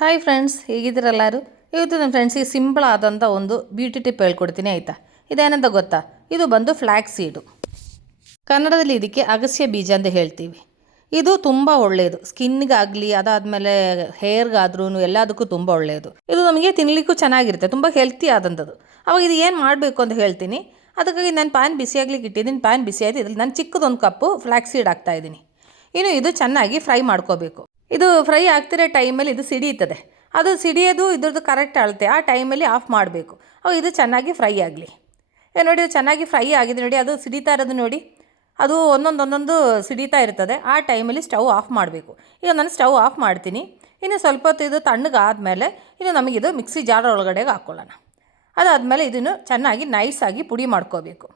Hi friends, ಹೇಗಿದ್ದೀರೆಲ್ಲರೂ? ಇವತ್ತು ನನ್ನ ಫ್ರೆಂಡ್ಸಿಗೆ ಸಿಂಪಲ್ ಆದಂಥ ಒಂದು ಬ್ಯೂಟಿ ಟಿಪ್ ಹೇಳ್ಕೊಡ್ತೀನಿ, ಆಯಿತಾ? ಇದೇನಂತ ಗೊತ್ತಾ? ಇದು ಬಂದು ಫ್ಲ್ಯಾಕ್ಸ್ ಸೀಡು. ಕನ್ನಡದಲ್ಲಿ ಇದಕ್ಕೆ ಅಗಸ್ಯ ಬೀಜ ಅಂತ ಹೇಳ್ತೀವಿ. ಇದು ತುಂಬ ಒಳ್ಳೆಯದು, ಸ್ಕಿನ್ಗಾಗಲಿ ಅದಾದಮೇಲೆ ಹೇರ್ಗಾದ್ರೂ ಎಲ್ಲದಕ್ಕೂ ತುಂಬ ಒಳ್ಳೆಯದು. ಇದು ನಮಗೆ ತಿನ್ನಲಿಕ್ಕೂ ಚೆನ್ನಾಗಿರುತ್ತೆ, ತುಂಬ ಹೆಲ್ತಿ ಆದಂಥದ್ದು. ಅವಾಗ ಇದು ಏನು ಮಾಡಬೇಕು ಅಂತ ಹೇಳ್ತೀನಿ. ಅದಕ್ಕಾಗಿ ನಾನು ಪ್ಯಾನ್ ಬಿಸಿಯಾಗ್ಲಿಕ್ಕೆ ಇಟ್ಟಿದ್ದೀನಿ. ಪ್ಯಾನ್ ಬಿಸಿ ಆಯಿತು. ಇದ್ರಲ್ಲಿ ನಾನು ಚಿಕ್ಕದೊಂದು ಕಪ್ಪು ಫ್ಲ್ಯಾಕ್ಸ್ ಸೀಡ್ ಹಾಕ್ತಾಯಿದ್ದೀನಿ. ಇನ್ನು ಇದು ಚೆನ್ನಾಗಿ ಫ್ರೈ ಮಾಡ್ಕೋಬೇಕು. ಇದು ಫ್ರೈ ಆಗ್ತಿರೋ ಟೈಮಲ್ಲಿ ಇದು ಸಿಡಿಯುತ್ತದೆ. ಅದು ಸಿಡಿಯೋದು ಇದ್ರದ್ದು ಕರೆಕ್ಟ್ ಅಳತೆ. ಆ ಟೈಮಲ್ಲಿ ಆಫ್ ಮಾಡಬೇಕು. ಅವು ಇದು ಚೆನ್ನಾಗಿ ಫ್ರೈ ಆಗಲಿ. ನೋಡಿ, ಇದು ಚೆನ್ನಾಗಿ ಫ್ರೈ ಆಗಿದೆ ನೋಡಿ. ಅದು ಸಿಡಿತಾ ಇರೋದು ನೋಡಿ, ಅದು ಒಂದೊಂದು ಸಿಡಿತಾ ಇರ್ತದೆ. ಆ ಟೈಮಲ್ಲಿ ಸ್ಟವ್ ಆಫ್ ಮಾಡಬೇಕು. ಈಗ ನಾನು ಸ್ಟವ್ ಆಫ್ ಮಾಡ್ತೀನಿ. ಇನ್ನು ಸ್ವಲ್ಪ ಹೊತ್ತು ಇದು ತಣ್ಣಗಾದಮೇಲೆ ಇನ್ನು ನಮಗಿದು ಮಿಕ್ಸಿ ಜಾರ್ ಒಳಗಡೆಗೆ ಹಾಕ್ಕೊಳ್ಳೋಣ. ಅದಾದಮೇಲೆ ಇದನ್ನು ಚೆನ್ನಾಗಿ ನೈಸಾಗಿ ಪುಡಿ ಮಾಡ್ಕೋಬೇಕು.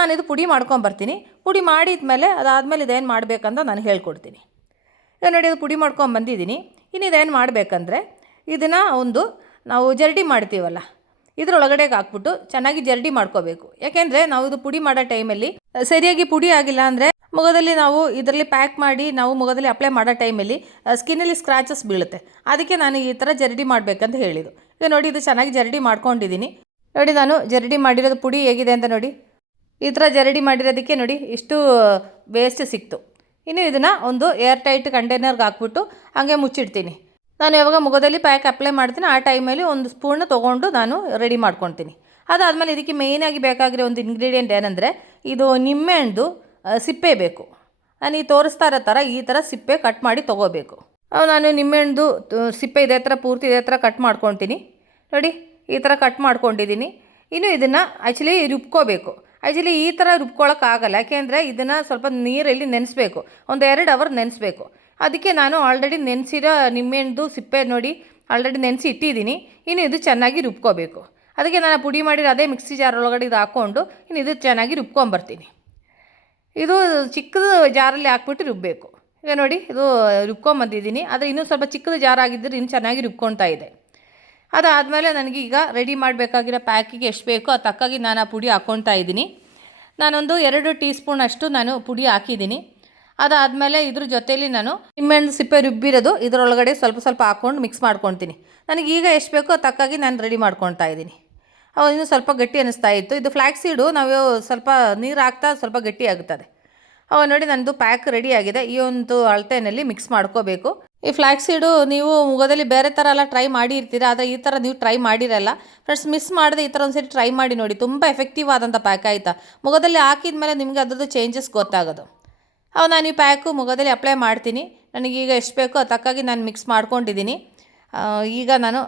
ನಾನಿದು ಪುಡಿ ಮಾಡ್ಕೊಂಬರ್ತೀನಿ. ಪುಡಿ ಮಾಡಿದ್ಮೇಲೆ ಅದಾದಮೇಲೆ ಇದೇನು ಮಾಡಬೇಕಂತ ನಾನು ಹೇಳ್ಕೊಡ್ತೀನಿ. ಈಗ ನೋಡಿ, ಇದು ಪುಡಿ ಮಾಡ್ಕೊಂಬಂದಿದ್ದೀನಿ. ಇನ್ನು ಇದೇನು ಮಾಡಬೇಕಂದ್ರೆ ಇದನ್ನು ನಾವು ಜರಡಿ ಮಾಡ್ತೀವಲ್ಲ, ಇದರೊಳಗಡೆಗೆ ಹಾಕ್ಬಿಟ್ಟು ಚೆನ್ನಾಗಿ ಜರಡಿ ಮಾಡ್ಕೋಬೇಕು. ಯಾಕೆಂದರೆ ನಾವು ಇದು ಪುಡಿ ಮಾಡೋ ಟೈಮಲ್ಲಿ ಸರಿಯಾಗಿ ಪುಡಿ ಆಗಿಲ್ಲ ಅಂದರೆ ಮುಖದಲ್ಲಿ ನಾವು ಇದರಲ್ಲಿ ಪ್ಯಾಕ್ ಮಾಡಿ ನಾವು ಮುಖದಲ್ಲಿ ಅಪ್ಲೈ ಮಾಡೋ ಟೈಮಲ್ಲಿ ಸ್ಕಿನ್ನಲ್ಲಿ ಸ್ಕ್ರ್ಯಾಚಸ್ ಬೀಳುತ್ತೆ. ಅದಕ್ಕೆ ನಾನು ಈ ಥರ ಜರಡಿ ಮಾಡಬೇಕಂತ ಹೇಳಿದ್ದು. ಈಗ ನೋಡಿ, ಇದು ಚೆನ್ನಾಗಿ ಜರಡಿ ಮಾಡ್ಕೊಂಡಿದ್ದೀನಿ. ನೋಡಿ, ನಾನು ಜರಡಿ ಮಾಡಿರೋದು ಪುಡಿ ಹೇಗಿದೆ ಅಂತ ನೋಡಿ. ಈ ಥರ ಜರಡಿ ಮಾಡಿರೋದಕ್ಕೆ ನೋಡಿ ಇಷ್ಟು ವೇಸ್ಟ್ ಸಿಕ್ತು. ಇನ್ನು ಇದನ್ನು ಒಂದು ಏರ್ ಟೈಟ್ ಕಂಟೈನರ್ಗೆ ಹಾಕ್ಬಿಟ್ಟು ಹಾಗೆ ಮುಚ್ಚಿಡ್ತೀನಿ. ನಾನು ಯಾವಾಗ ಮುಖದಲ್ಲಿ ಪ್ಯಾಕ್ ಅಪ್ಲೈ ಮಾಡ್ತೀನಿ ಆ ಟೈಮಲ್ಲಿ ಒಂದು ಸ್ಪೂನ್ ತೊಗೊಂಡು ನಾನು ರೆಡಿ ಮಾಡ್ಕೊತೀನಿ. ಅದಾದಮೇಲೆ ಇದಕ್ಕೆ ಮೇಯ್ನಾಗಿ ಬೇಕಾಗಿರೋ ಒಂದು ಇಂಗ್ರೀಡಿಯೆಂಟ್ ಏನಂದರೆ ಇದು ನಿಂಬೆಹಣ್ಣು ಸಿಪ್ಪೆ ಬೇಕು. ನಾನು ಈ ತೋರಿಸ್ತಾ ಇರೋ ಥರ ಈ ಥರ ಸಿಪ್ಪೆ ಕಟ್ ಮಾಡಿ ತೊಗೋಬೇಕು. ನಾನು ನಿಂಬೆಹಣ್ಣು ಸಿಪ್ಪೆ ಇದೇ ಥರ ಪೂರ್ತಿ ಇದೇ ಥರ ಕಟ್ ಮಾಡ್ಕೊತೀನಿ. ನೋಡಿ, ಈ ಥರ ಕಟ್ ಮಾಡ್ಕೊಂಡಿದ್ದೀನಿ. ಇನ್ನು ಇದನ್ನು ಆ್ಯಕ್ಚುಲಿ ರುಬ್ಕೋಬೇಕು. ಆ್ಯಕ್ಚುಲಿ ಈ ಥರ ರುಬ್ಕೊಳ್ಳೋಕ್ಕಾಗಲ್ಲ, ಯಾಕೆಂದರೆ ಇದನ್ನು ಸ್ವಲ್ಪ ನೀರಲ್ಲಿ ನೆನೆಸ್ಬೇಕು. ಒಂದು 2 ಅವರ್ ನೆನೆಸ್ಬೇಕು. ಅದಕ್ಕೆ ನಾನು ಆಲ್ರೆಡಿ ನೆನೆಸಿರೋ ನಿಂಬೆಹಣ್ಣು ಸಿಪ್ಪೆ ನೋಡಿ ಆಲ್ರೆಡಿ ನೆನೆಸಿ ಇಟ್ಟಿದ್ದೀನಿ. ಇನ್ನು ಇದು ಚೆನ್ನಾಗಿ ರುಬ್ಕೋಬೇಕು. ಅದಕ್ಕೆ ನಾನು ಪುಡಿ ಮಾಡಿರೋ ಅದೇ ಮಿಕ್ಸಿ ಜಾರ್ ಒಳಗಡೆ ಇದು ಹಾಕ್ಕೊಂಡು ಇನ್ನು ಇದು ಚೆನ್ನಾಗಿ ರುಬ್ಕೊಂಬರ್ತೀನಿ. ಇದು ಚಿಕ್ಕದು ಜಾರಲ್ಲಿ ಹಾಕ್ಬಿಟ್ಟು ರುಬ್ಬಬೇಕು. ಈಗ ನೋಡಿ, ಇದು ರುಬ್ಕೊಂಬಂದಿದ್ದೀನಿ. ಆದರೆ ಇನ್ನೂ ಸ್ವಲ್ಪ ಚಿಕ್ಕದು ಜಾರ್ ಆಗಿದ್ದರೆ ಇನ್ನು ಚೆನ್ನಾಗಿ ರುಬ್ಕೊಳ್ತಾ ಇದೆ. ಅದಾದಮೇಲೆ ನನಗೆ ಈಗ ರೆಡಿ ಮಾಡಬೇಕಾಗಿರೋ ಪ್ಯಾಕಿಗೆ ಎಷ್ಟು ಬೇಕೋ ಅದು ತಕ್ಕಾಗಿ ನಾನು ಆ ಪುಡಿ ಹಾಕ್ಕೊಳ್ತಾ ಇದ್ದೀನಿ. ನಾನೊಂದು 2 ಟೀ ಸ್ಪೂನ್ ಅಷ್ಟು ನಾನು ಪುಡಿ ಹಾಕಿದ್ದೀನಿ. ಅದಾದಮೇಲೆ ಇದ್ರ ಜೊತೆಯಲ್ಲಿ ನಾನು ನಿಂಬೆಹಣ್ಣು ಸಿಪ್ಪೆ ರುಬ್ಬಿರೋದು ಇದರೊಳಗಡೆ ಸ್ವಲ್ಪ ಸ್ವಲ್ಪ ಹಾಕ್ಕೊಂಡು ಮಿಕ್ಸ್ ಮಾಡ್ಕೊತೀನಿ. ನನಗೆ ಈಗ ಎಷ್ಟು ಬೇಕೋ ಅದು ತಕ್ಕಾಗಿ ನಾನು ರೆಡಿ ಮಾಡ್ಕೊಳ್ತಾ ಇದ್ದೀನಿ. ಇನ್ನೂ ಸ್ವಲ್ಪ ಗಟ್ಟಿ ಅನ್ನಿಸ್ತಾ ಇತ್ತು. ಇದು ಫ್ಲ್ಯಾಕ್ಸ್ ಸೀಡು ನಾವು ಸ್ವಲ್ಪ ನೀರು ಹಾಕ್ತಾ ಸ್ವಲ್ಪ ಗಟ್ಟಿ ಆಗುತ್ತದೆ. ನೋಡಿ, ನನ್ನದು ಪ್ಯಾಕ್ ರೆಡಿ ಆಗಿದೆ. ಈ ಒಂದು ಅಳತೆಯಲ್ಲಿ ಮಿಕ್ಸ್ ಮಾಡ್ಕೋಬೇಕು. ಈ ಫ್ಲ್ಯಾಕ್ಸ್ ಸೀಡು ನೀವು ಮುಖದಲ್ಲಿ ಬೇರೆ ಥರ ಎಲ್ಲ ಟ್ರೈ ಮಾಡಿರ್ತೀರ, ಆದರೆ ಈ ಥರ ನೀವು ಟ್ರೈ ಮಾಡಿರಲ್ಲ ಫ್ರೆಂಡ್ಸ್. ಮಿಸ್ ಮಾಡದೆ ಈ ಥರ ಒಂದು ಸರಿ ಟ್ರೈ ಮಾಡಿ ನೋಡಿ. ತುಂಬ ಎಫೆಕ್ಟಿವ್ ಆದಂಥ ಪ್ಯಾಕ್ ಆಯಿತಾ. ಮುಖದಲ್ಲಿ ಹಾಕಿದ ಮೇಲೆ ನಿಮಗೆ ಅದ್ರದ್ದು ಚೇಂಜಸ್ ಗೊತ್ತಾಗೋದು. ನಾನು ಈ ಪ್ಯಾಕು ಮುಖದಲ್ಲಿ ಅಪ್ಲೈ ಮಾಡ್ತೀನಿ. ನನಗೀಗ ಎಷ್ಟು ಬೇಕೋ ಅದು ತಕ್ಕಾಗಿ ನಾನು ಮಿಕ್ಸ್ ಮಾಡ್ಕೊಂಡಿದ್ದೀನಿ. ಈಗ ನಾನು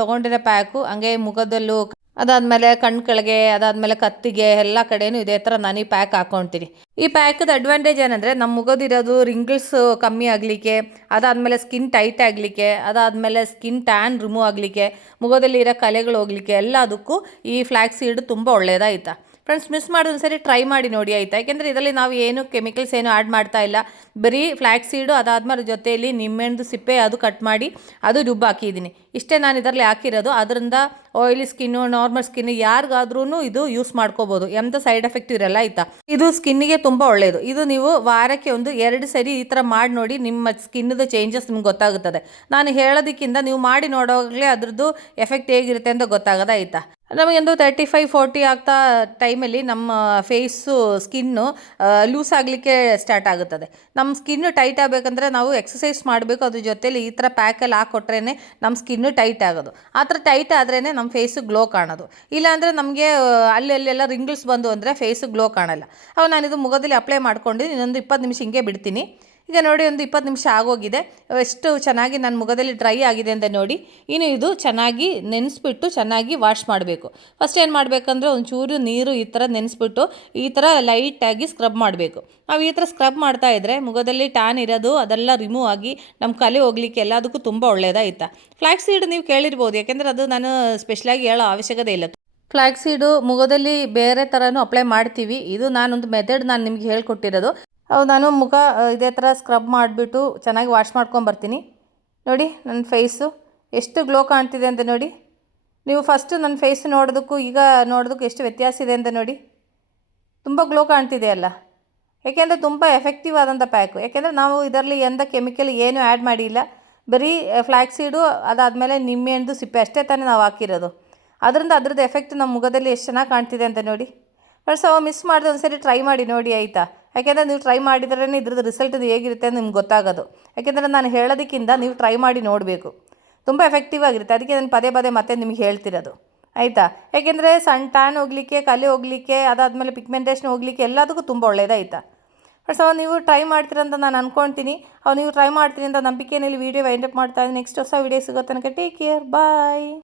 ತೊಗೊಂಡಿರೋ ಪ್ಯಾಕು ಹಂಗೆ ಮುಖದಲ್ಲೂ ಅದಾದಮೇಲೆ ಕಣ್ಣು ಕೆಳಗೆ ಅದಾದಮೇಲೆ ಕತ್ತಿಗೆ ಎಲ್ಲ ಕಡೆಯೂ ಇದೇ ಥರ ನಾನು ಈ ಪ್ಯಾಕ್ ಹಾಕ್ಕೊಳ್ತೀನಿ. ಈ ಪ್ಯಾಕದ ಅಡ್ವಾಂಟೇಜ್ ಏನಂದರೆ ನಮ್ಮ ಮುಖದಿರೋದು ರಿಂಗಲ್ಸ್ ಕಮ್ಮಿ ಆಗಲಿಕ್ಕೆ, ಅದಾದಮೇಲೆ ಸ್ಕಿನ್ ಟೈಟ್ ಆಗಲಿಕ್ಕೆ, ಅದಾದಮೇಲೆ ಸ್ಕಿನ್ ಟ್ಯಾನ್ ರಿಮೂವ್ ಆಗಲಿಕ್ಕೆ, ಮುಖದಲ್ಲಿರೋ ಕಲೆಗಳು ಹೋಗಲಿಕ್ಕೆ ಎಲ್ಲದಕ್ಕೂ ಈ ಫ್ಲ್ಯಾಕ್ಸ್ ಸೀಡ್ ತುಂಬ ಒಳ್ಳೆಯದಾಯ್ತಾ ಫ್ರೆಂಡ್ಸ್. ಮಿಸ್ ಮಾಡೋದು ಸರಿ ಟ್ರೈ ಮಾಡಿ ನೋಡಿ, ಆಯಿತಾ. ಯಾಕೆಂದರೆ ಇದರಲ್ಲಿ ನಾವು ಏನು ಕೆಮಿಕಲ್ಸ್ ಏನು ಆ್ಯಡ್ ಮಾಡ್ತಾ ಇಲ್ಲ. ಬರೀ ಫ್ಲ್ಯಾಕ್ಸ್ ಸೀಡು ಅದಾದಮೇಲೆ ಜೊತೆಯಲ್ಲಿ ನಿಂಬೆಹಣ್ಣು ಸಿಪ್ಪೆ ಅದು ಕಟ್ ಮಾಡಿ ಅದು ರುಬ್ಬು ಹಾಕಿದ್ದೀನಿ. ಇಷ್ಟೇ ನಾನು ಇದರಲ್ಲಿ ಹಾಕಿರೋದು. ಅದರಿಂದ ಆಯಿಲಿ ಸ್ಕಿನ್ನು ನಾರ್ಮಲ್ ಸ್ಕಿನ್ ಯಾರಿಗಾದ್ರೂ ಇದು ಯೂಸ್ ಮಾಡ್ಕೋಬೋದು. ಎಂಥ ಸೈಡ್ ಎಫೆಕ್ಟ್ ಇರಲ್ಲ, ಆಯಿತಾ. ಇದು ಸ್ಕಿನ್ನಿಗೆ ತುಂಬ ಒಳ್ಳೆಯದು. ಇದು ನೀವು ವಾರಕ್ಕೆ ಒಂದು 2 ಸರಿ ಈ ಥರ ಮಾಡಿ ನೋಡಿ, ನಿಮ್ಮ ಸ್ಕಿನ್ನದು ಚೇಂಜಸ್ ನಿಮ್ಗೆ ಗೊತ್ತಾಗುತ್ತದೆ. ನಾನು ಹೇಳೋದಕ್ಕಿಂತ ನೀವು ಮಾಡಿ ನೋಡೋವಾಗಲೇ ಅದ್ರದ್ದು ಎಫೆಕ್ಟ್ ಹೇಗಿರುತ್ತೆ ಅಂತ ಗೊತ್ತಾಗೋದು, ಆಯಿತಾ. ನಮಗೊಂದು 35-40 ಆಗ್ತಾ ಟೈಮಲ್ಲಿ ನಮ್ಮ ಫೇಸು ಸ್ಕಿನ್ನು ಲೂಸ್ ಆಗಲಿಕ್ಕೆ ಸ್ಟಾರ್ಟ್ ಆಗುತ್ತದೆ. ನಮ್ಮ ಸ್ಕಿನ್ನು ಟೈಟ್ ಆಗಬೇಕಂದ್ರೆ ನಾವು ಎಕ್ಸಸೈಸ್ ಮಾಡಬೇಕು. ಅದ್ರ ಜೊತೆಲಿ ಈ ಥರ ಪ್ಯಾಕಲ್ಲಿ ಹಾಕ್ಕೊಟ್ರೇ ನಮ್ಮ ಸ್ಕಿನ್ನು ಟೈಟ್ ಆಗೋದು. ಆ ಥರ ಟೈಟ್ ಆದ್ರೇ ನಮ್ಮ ಫೇಸು ಗ್ಲೋ ಕಾಣೋದು. ಇಲ್ಲಾಂದರೆ ನಮಗೆ ಅಲ್ಲೆಲ್ಲ ರಿಂಗಲ್ಸ್ ಬಂದು ಅಂದರೆ ಫೇಸು ಗ್ಲೋ ಕಾಣಲ್ಲ. ನಾನಿದು ಮುಖದಲ್ಲಿ ಅಪ್ಲೈ ಮಾಡ್ಕೊಂಡು ಇನ್ನೊಂದು 20 ನಿಮಿಷ ಹಿಂಗೆ ಬಿಡ್ತೀನಿ. ಈಗ ನೋಡಿ, ಒಂದು 20 ನಿಮಿಷ ಆಗೋಗಿದೆ. ಎಷ್ಟು ಚೆನ್ನಾಗಿ ನನ್ನ ಮುಖದಲ್ಲಿ ಡ್ರೈ ಆಗಿದೆ ಅಂತ ನೋಡಿ. ಇನ್ನು ಇದು ಚೆನ್ನಾಗಿ ನೆನೆಸ್ಬಿಟ್ಟು ಚೆನ್ನಾಗಿ ವಾಶ್ ಮಾಡಬೇಕು. ಫಸ್ಟ್ ಏನು ಮಾಡಬೇಕಂದ್ರೆ ಒಂಚೂರು ನೀರು ಈ ಥರ ನೆನೆಸ್ಬಿಟ್ಟು ಈ ಥರ ಲೈಟಾಗಿ ಸ್ಕ್ರಬ್ ಮಾಡಬೇಕು. ನಾವು ಈ ಥರ ಸ್ಕ್ರಬ್ ಮಾಡ್ತಾ ಇದ್ದರೆ ಮುಖದಲ್ಲಿ ಟ್ಯಾನ್ ಇರೋದು ಅದೆಲ್ಲ ರಿಮೂವ್ ಆಗಿ ನಮ್ಮ ಕಲೆ ಹೋಗ್ಲಿಕ್ಕೆ ಎಲ್ಲದಕ್ಕೂ ತುಂಬ ಒಳ್ಳೆಯದಾಯ್ತಾ. ಫ್ಲ್ಯಾಕ್ಸ್ ಸೀಡ್ ನೀವು ಕೇಳಿರ್ಬೋದು, ಯಾಕೆಂದರೆ ಅದು ನಾನು ಸ್ಪೆಷಲಾಗಿ ಹೇಳೋ ಅವಶ್ಯಕತೆ ಇಲ್ಲ. ಫ್ಲ್ಯಾಕ್ಸ್ ಸೀಡು ಮುಖದಲ್ಲಿ ಬೇರೆ ಥರನೂ ಅಪ್ಲೈ ಮಾಡ್ತೀವಿ. ಇದು ನಾನೊಂದು ಮೆಥಡ್ ನಾನು ನಿಮ್ಗೆ ಹೇಳ್ಕೊಟ್ಟಿರೋದು. ನಾನು ಮುಖ ಇದೇ ಥರ ಸ್ಕ್ರಬ್ ಮಾಡಿಬಿಟ್ಟು ಚೆನ್ನಾಗಿ ವಾಶ್ ಮಾಡ್ಕೊಂಬರ್ತೀನಿ. ನೋಡಿ, ನನ್ನ ಫೇಸು ಎಷ್ಟು ಗ್ಲೋ ಕಾಣ್ತಿದೆ ಅಂತ ನೋಡಿ. ನೀವು ಫಸ್ಟು ನನ್ನ ಫೇಸ್ ನೋಡೋದಕ್ಕೂ ಈಗ ನೋಡೋದಕ್ಕೂ ಎಷ್ಟು ವ್ಯತ್ಯಾಸ ಇದೆ ಅಂತ ನೋಡಿ. ತುಂಬ ಗ್ಲೋ ಕಾಣ್ತಿದೆ ಅಲ್ಲ. ಯಾಕೆಂದರೆ ತುಂಬ ಎಫೆಕ್ಟಿವ್ ಆದಂಥ ಪ್ಯಾಕು. ಯಾಕೆಂದರೆ ನಾವು ಇದರಲ್ಲಿ ಎಂಥ ಕೆಮಿಕಲ್ ಏನೂ ಆ್ಯಡ್ ಮಾಡಿಲ್ಲ. ಬರೀ ಫ್ಲ್ಯಾಕ್ಸ್ ಸೀಡು ಅದಾದಮೇಲೆ ನಿಂಬೆಹಣ್ಣು ಸಿಪ್ಪೆ ಅಷ್ಟೇ ತಾನೇ ನಾವು ಹಾಕಿರೋದು. ಅದರಿಂದ ಅದ್ರದ್ದು ಎಫೆಕ್ಟ್ ನಮ್ಮ ಮುಖದಲ್ಲಿ ಎಷ್ಟು ಚೆನ್ನಾಗಿ ಕಾಣ್ತಿದೆ ಅಂತ ನೋಡಿ. ಫ್ರೆಂಡ್ಸ್ ಮಿಸ್ ಮಾಡಿದ್ರೆ ಒಂದು ಸರಿ ಟ್ರೈ ಮಾಡಿ ನೋಡಿ ಆಯಿತಾ. ಯಾಕೆಂದರೆ ನೀವು ಟ್ರೈ ಮಾಡಿದ್ರೇ ಇದ್ರದ್ದು ರಿಸಲ್ಟ್ ಹೇಗಿರುತ್ತೆ ಅಂತ ನಿಮ್ಗೆ ಗೊತ್ತಾಗೋದು. ಯಾಕೆಂದರೆ ನಾನು ಹೇಳೋದಕ್ಕಿಂತ ನೀವು ಟ್ರೈ ಮಾಡಿ ನೋಡಬೇಕು. ತುಂಬ ಎಫೆಕ್ಟಿವ್ ಆಗಿರುತ್ತೆ. ಅದಕ್ಕೆ ನಾನು ಪದೇ ಪದೇ ಮತ್ತೆ ನಿಮಗೆ ಹೇಳ್ತಿರೋದು ಆಯಿತಾ. ಯಾಕೆಂದರೆ ಸಣ್ಣ ಟ್ಯಾನ್ ಹೋಗಲಿಕ್ಕೆ, ಕಲೆ ಹೋಗಲಿಕ್ಕೆ, ಅದಾದಮೇಲೆ ಪಿಗ್ಮೆಂಟೇಷನ್ ಹೋಗಲಿಕ್ಕೆ ಎಲ್ಲದಕ್ಕೂ ತುಂಬ ಒಳ್ಳೆಯದಾಯಿತಾ. ಫ್ರೆಂಡ್ಸ್ ನೀವು ಟ್ರೈ ಮಾಡ್ತೀರಂತ ನಾನು ಅಂದ್ಕೊಳ್ತೀನಿ. ನೀವು ಟ್ರೈ ಮಾಡ್ತೀನಿ ಅಂತ ನಂಬಿಕೆಯಲ್ಲಿ ವೀಡಿಯೋ ವೈಂಡಪ್ ಮಾಡ್ತಾ ಇದ್ದೀನಿ. ನೆಕ್ಸ್ಟ್ ಹೊಸ ವೀಡಿಯೋ ಸಿಗೋ ತನಕ ಟೇಕ್ ಕೇರ್, ಬಾಯ್.